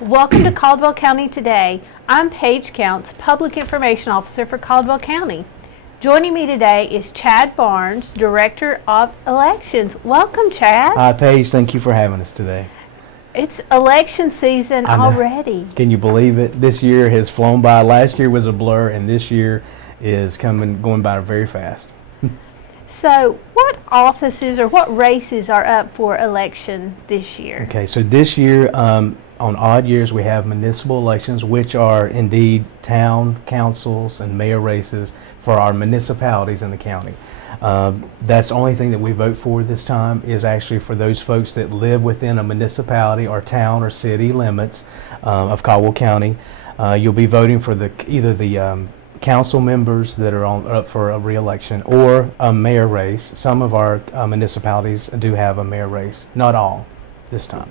Welcome to Caldwell County Today. I'm Paige Counts, Public Information Officer for Caldwell County. Joining me today is Chad Barnes, Director of Elections. Welcome, Chad. Hi, Paige. Thank you for having us today. It's election season already. Can you believe it? This year has flown by. Last year was a blur, and this year is going by very fast. So, what offices or what races are up for election this year? Okay, so this year, on odd years, we have municipal elections, which are indeed town councils and mayor races for our municipalities in the county. That's the only thing that we vote for this time is actually for those folks that live within a municipality or town or city limits of Caldwell County. You'll be voting for either the council members that are up for a re-election or a mayor race. Some of our municipalities do have a mayor race, not all this time.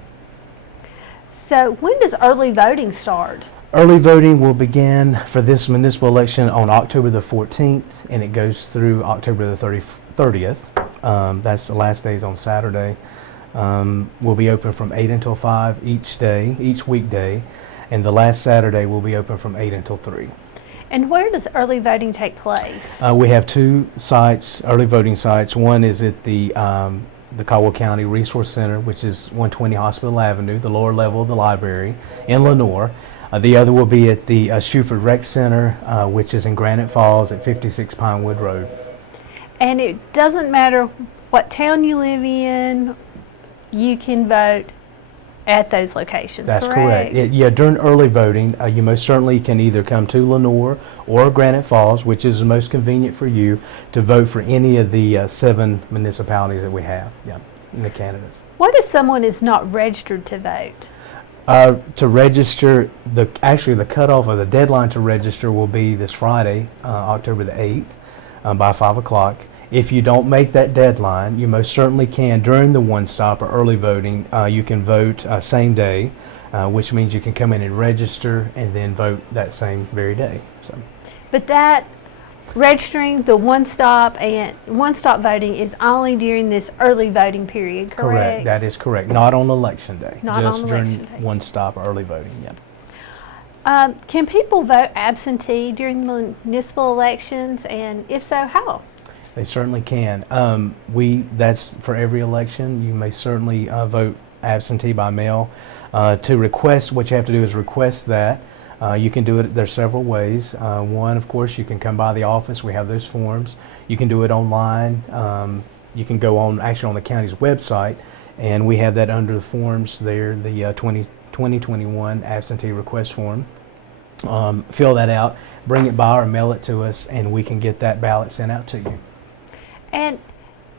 So when does early voting start? Early voting will begin for this municipal election on October the 14th, and it goes through October the 30th. That's the last days on Saturday. We'll be open from 8 until 5 each weekday, and the last Saturday will be open from 8 until 3. And where does early voting take place? We have two sites, early voting sites. One is at the Caldwell County Resource Center, which is 120 Hospital Avenue, the lower level of the library in Lenoir. The other will be at the Shuford Rec Center, which is in Granite Falls at 56 Pinewood Road. And it doesn't matter what town you live in, you can vote at those locations. That's correct. During early voting, you most certainly can either come to Lenoir or Granite Falls, which is the most convenient for you to vote for any of the 7 municipalities that we have in the candidates. What if someone is not registered to vote? To register, the cutoff of the deadline to register will be this Friday, October the 8th, by 5 o'clock. If you don't make that deadline, you most certainly can during the one-stop or early voting. You can vote same day, which means you can come in and register and then vote that same very day. But that registering the one-stop voting is only during this early voting period, correct? Correct. That is correct. Not on election day. Not just on during election day. one-stop or early voting. Yeah. Can people vote absentee during the municipal elections, and if so, how? They certainly can. That's for every election. You may certainly vote absentee by mail. To request, what you have to do is request that. You can do it, there's several ways. One, of course, you can come by the office. We have those forms. You can do it online. You can go on the county's website, and we have that under the forms there, the 2021 absentee request form. Fill that out, bring it by or mail it to us, and we can get that ballot sent out to you. And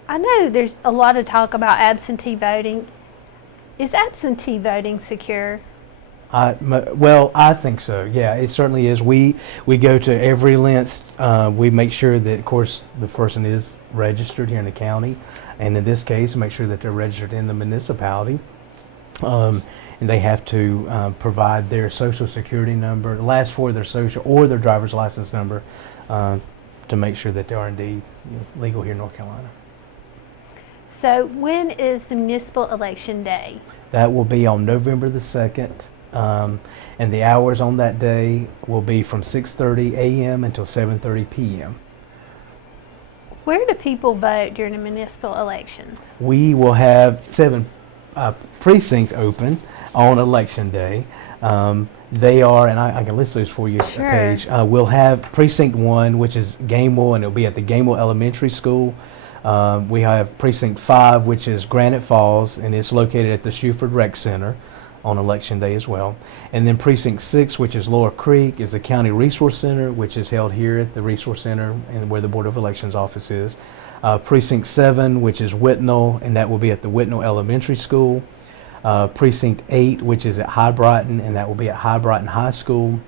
I know there's a lot of talk about absentee voting. Is absentee voting secure? I think so. Yeah, it certainly is. We go to every length. We make sure that, of course, the person is registered here in the county, and in this case, make sure that they're registered in the municipality. And they have to provide their social security number, the last 4 of their social or their driver's license number, to make sure that they are indeed legal here in North Carolina. So when is the municipal election day? That will be on November the 2nd, and the hours on that day will be from 6:30 a.m. until 7:30 p.m. Where do people vote during the municipal elections? We will have 7 precincts open on election day. They are, and I can list those for you, Sure. Paige. We'll have precinct 1, which is Gamewell, and it'll be at the Gamewell Elementary School. We have precinct 5, which is Granite Falls, and it's located at the Shuford Rec Center on election day as well. And then precinct 6, which is Lower Creek, is the County Resource Center, which is held here at the Resource Center and where the Board of Elections office is. Precinct 7, which is Whitnall, and that will be at the Whitnall Elementary School. Precinct 8, which is at High Brighton, and that will be at High Brighton High School.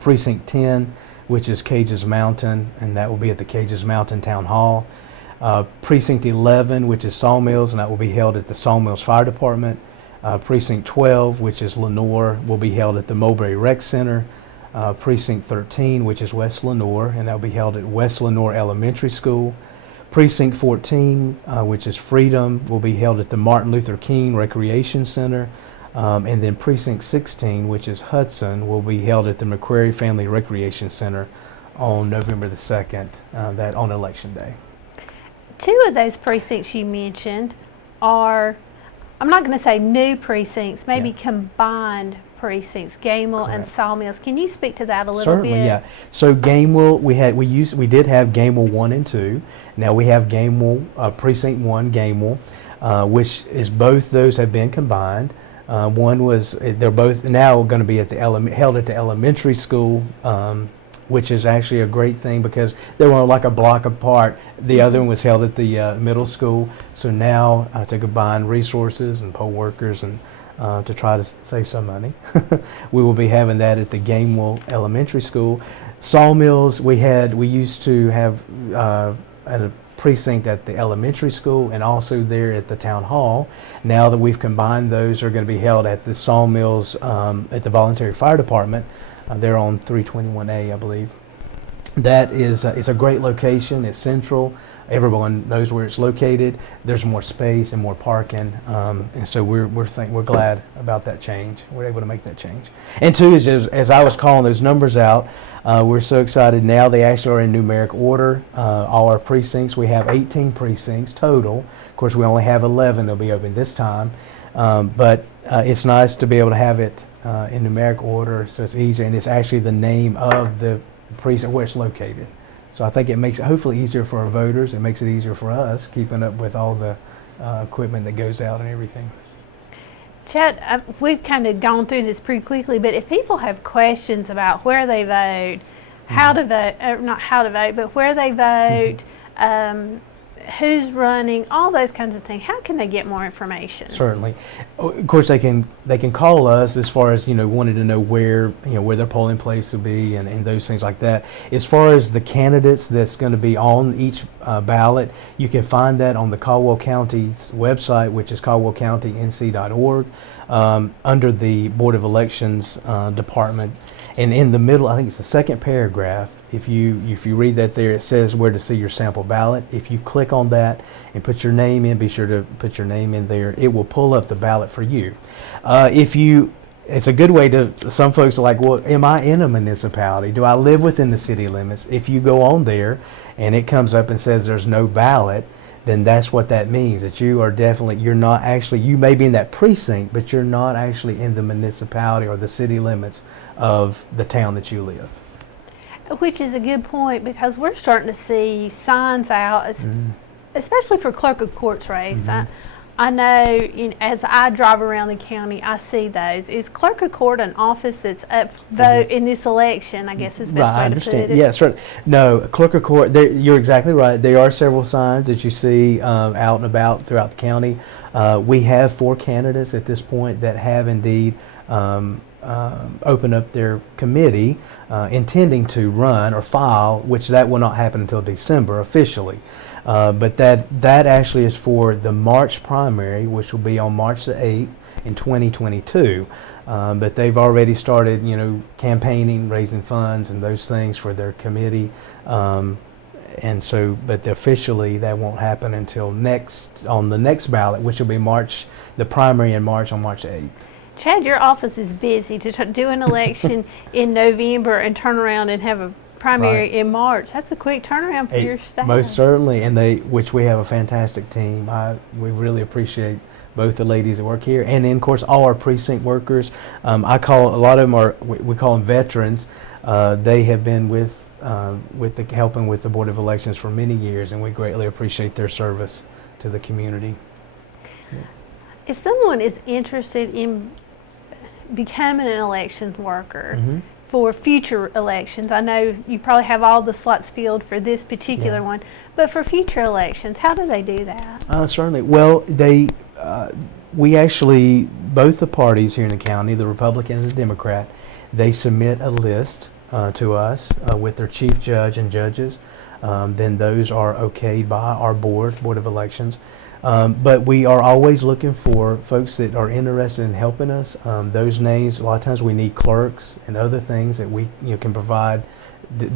Precinct 10, which is Cages Mountain, and that will be at the Cages Mountain Town Hall. Precinct 11, which is Sawmills, and that will be held at the Sawmills Fire Department. Precinct 12, which is Lenoir, will be held at the Mulberry Rec Center. Precinct 13, which is West Lenoir, and that will be held at West Lenoir Elementary School. Precinct 14, which is Freedom, will be held at the Martin Luther King Recreation Center. And then Precinct 16, which is Hudson, will be held at the McQuarrie Family Recreation Center on November the 2nd, that on Election Day. Two of those precincts you mentioned are, I'm not going to say new precincts, maybe combined precincts, Gamewell and Sawmills. Can you speak to that a little bit? Certainly, yeah. So Gamewell, we did have Gamewell 1 and 2. Now we have Gamewell, Precinct 1, Gamewell, which is both those have been combined. They're both now going to be at held at the elementary school, which is actually a great thing because they were like a block apart. The other one was held at the middle school. So now to combine resources and poll workers and to try to save some money, we will be having that at the Gamewell Elementary School. Sawmills, we used to have a precinct at the elementary school and also there at the town hall. Now that we've combined those, are going to be held at the Sawmills at the Voluntary Fire Department. They're on 321A, I believe. That is it's a great location. It's central. Everyone knows where it's located. There's more space and more parking, and so we're glad about that change. We're able to make that change. And two is as I was calling those numbers out, we're so excited now. They actually are in numeric order. All our precincts. We have 18 precincts total. Of course, we only have 11. They'll be open this time, but it's nice to be able to have it in numeric order, so it's easier, and it's actually the name of the precinct where it's located. So I think it makes it hopefully easier for our voters. It makes it easier for us keeping up with all the equipment that goes out and everything. Chad, we've kind of gone through this pretty quickly, but if people have questions about where they vote, how to vote, not how to vote, but where they vote, who's running, all those kinds of things, how can they get more information? Certainly. Of course, they can call us as far as, wanting to know where their polling place will be and those things like that. As far as the candidates that's going to be on each ballot, you can find that on the Caldwell County's website, which is caldwellcountync.org, under the Board of Elections department. And in the middle, I think it's the second paragraph, if you read that there, it says where to see your sample ballot. If you click on that and put your name in, be sure to put your name in there. It will pull up the ballot for you. It's a good way to, some folks are like, well, am I in a municipality? Do I live within the city limits? If you go on there and it comes up and says there's no ballot, then that's what that means, that you may be in that precinct, but you're not actually in the municipality or the city limits of the town that you live. Which is a good point, because we're starting to see signs out, especially for Clerk of Courts race. I know as I drive around the county, I see those. Is Clerk of Court an office that's up vote in this election, I guess is the best way to put it? Yes, right. No, Clerk of Court, you're exactly right. There are several signs that you see out and about throughout the county. We have 4 candidates at this point that have indeed open up their committee intending to run or file, which that will not happen until December officially. But that actually is for the March primary, which will be on March the 8th in 2022. But they've already started, campaigning, raising funds and those things for their committee. And so, but officially that won't happen until on the next ballot, which will be the primary in March on March 8th. Chad, your office is busy to do an election in November and turn around and have a primary in March. That's a quick turnaround for your staff. Most certainly, and which we have a fantastic team. We really appreciate both the ladies that work here, and then of course all our precinct workers. I call a lot of them we call them veterans. They have been helping with the Board of Elections for many years, and we greatly appreciate their service to the community. Yeah. If someone is interested in becoming an elections worker for future elections, I know you probably have all the slots filled for this particular one, but for future elections, how do they do that? Certainly. Well, we actually, both the parties here in the county, the Republican and the Democrat, they submit a list to us with their chief judge and judges. Then those are okayed by our Board of Elections. But we are always looking for folks that are interested in helping us. Those names, a lot of times we need clerks and other things that we can provide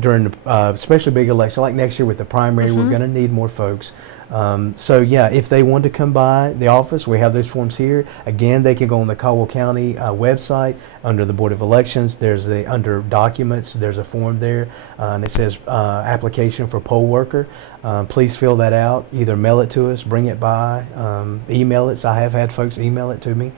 during the especially big election. Like next year with the primary, we're going to need more folks. So yeah, if they want to come by the office, we have those forms here. Again, they can go on the Caldwell County website under the Board of Elections. Under documents, there's a form there, and it says application for poll worker. Please fill that out. Either mail it to us, bring it by, email it. So I have had folks email it to me.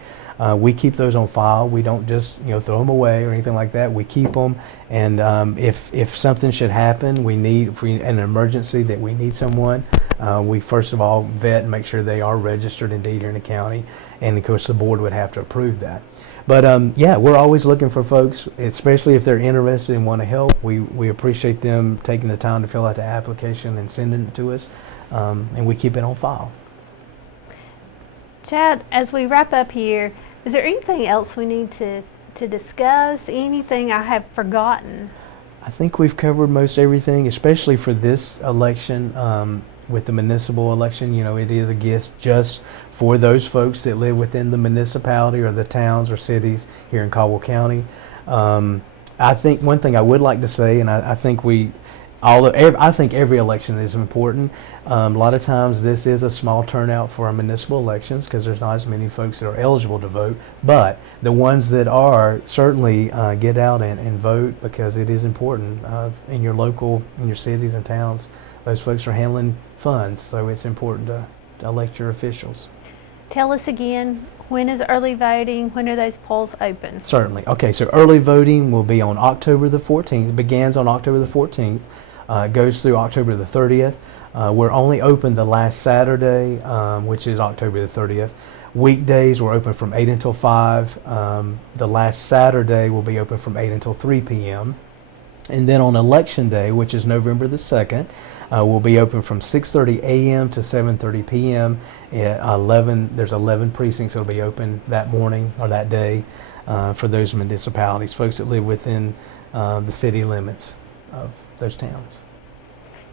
We keep those on file. We don't just throw them away or anything like that. We keep them, and if something should happen, for an emergency that we need someone, we first of all vet and make sure they are registered indeed here in the county, and of course the board would have to approve that. But yeah, we're always looking for folks, especially if they're interested and want to help. We appreciate them taking the time to fill out the application and sending it to us, and we keep it on file. Chad, as we wrap up here, is there anything else we need to discuss? Anything I have forgotten? I think we've covered most everything, especially for this election. With the municipal election, it is a gift just for those folks that live within the municipality or the towns or cities here in Caldwell County. I think one thing I would like to say, and I think I think every election is important. A lot of times this is a small turnout for our municipal elections because there's not as many folks that are eligible to vote, but the ones that are, certainly get out and vote, because it is important in your cities and towns. Those folks are handling funds, so it's important to elect your officials. Tell us again, when is early voting? When are those polls open? Certainly. Okay, so early voting will be on October the 14th. It begins on October the 14th. Goes through October the 30th. We're only open the last Saturday, which is October the 30th. Weekdays we're open from 8 until 5. The last Saturday will be open from 8 until 3 p.m. And then on Election Day, which is November the 2nd, we'll be open from 6:30 a.m. to 7:30 p.m. There's 11 precincts that'll be open that morning or that day for those municipalities, folks that live within the city limits of those towns.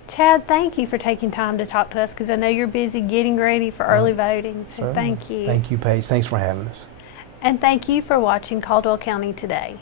Chad, thank you for taking time to talk to us, because I know you're busy getting ready for early voting. So Certainly. thank you. Thank you, Paige. Thanks for having us. And thank you for watching Caldwell County Today.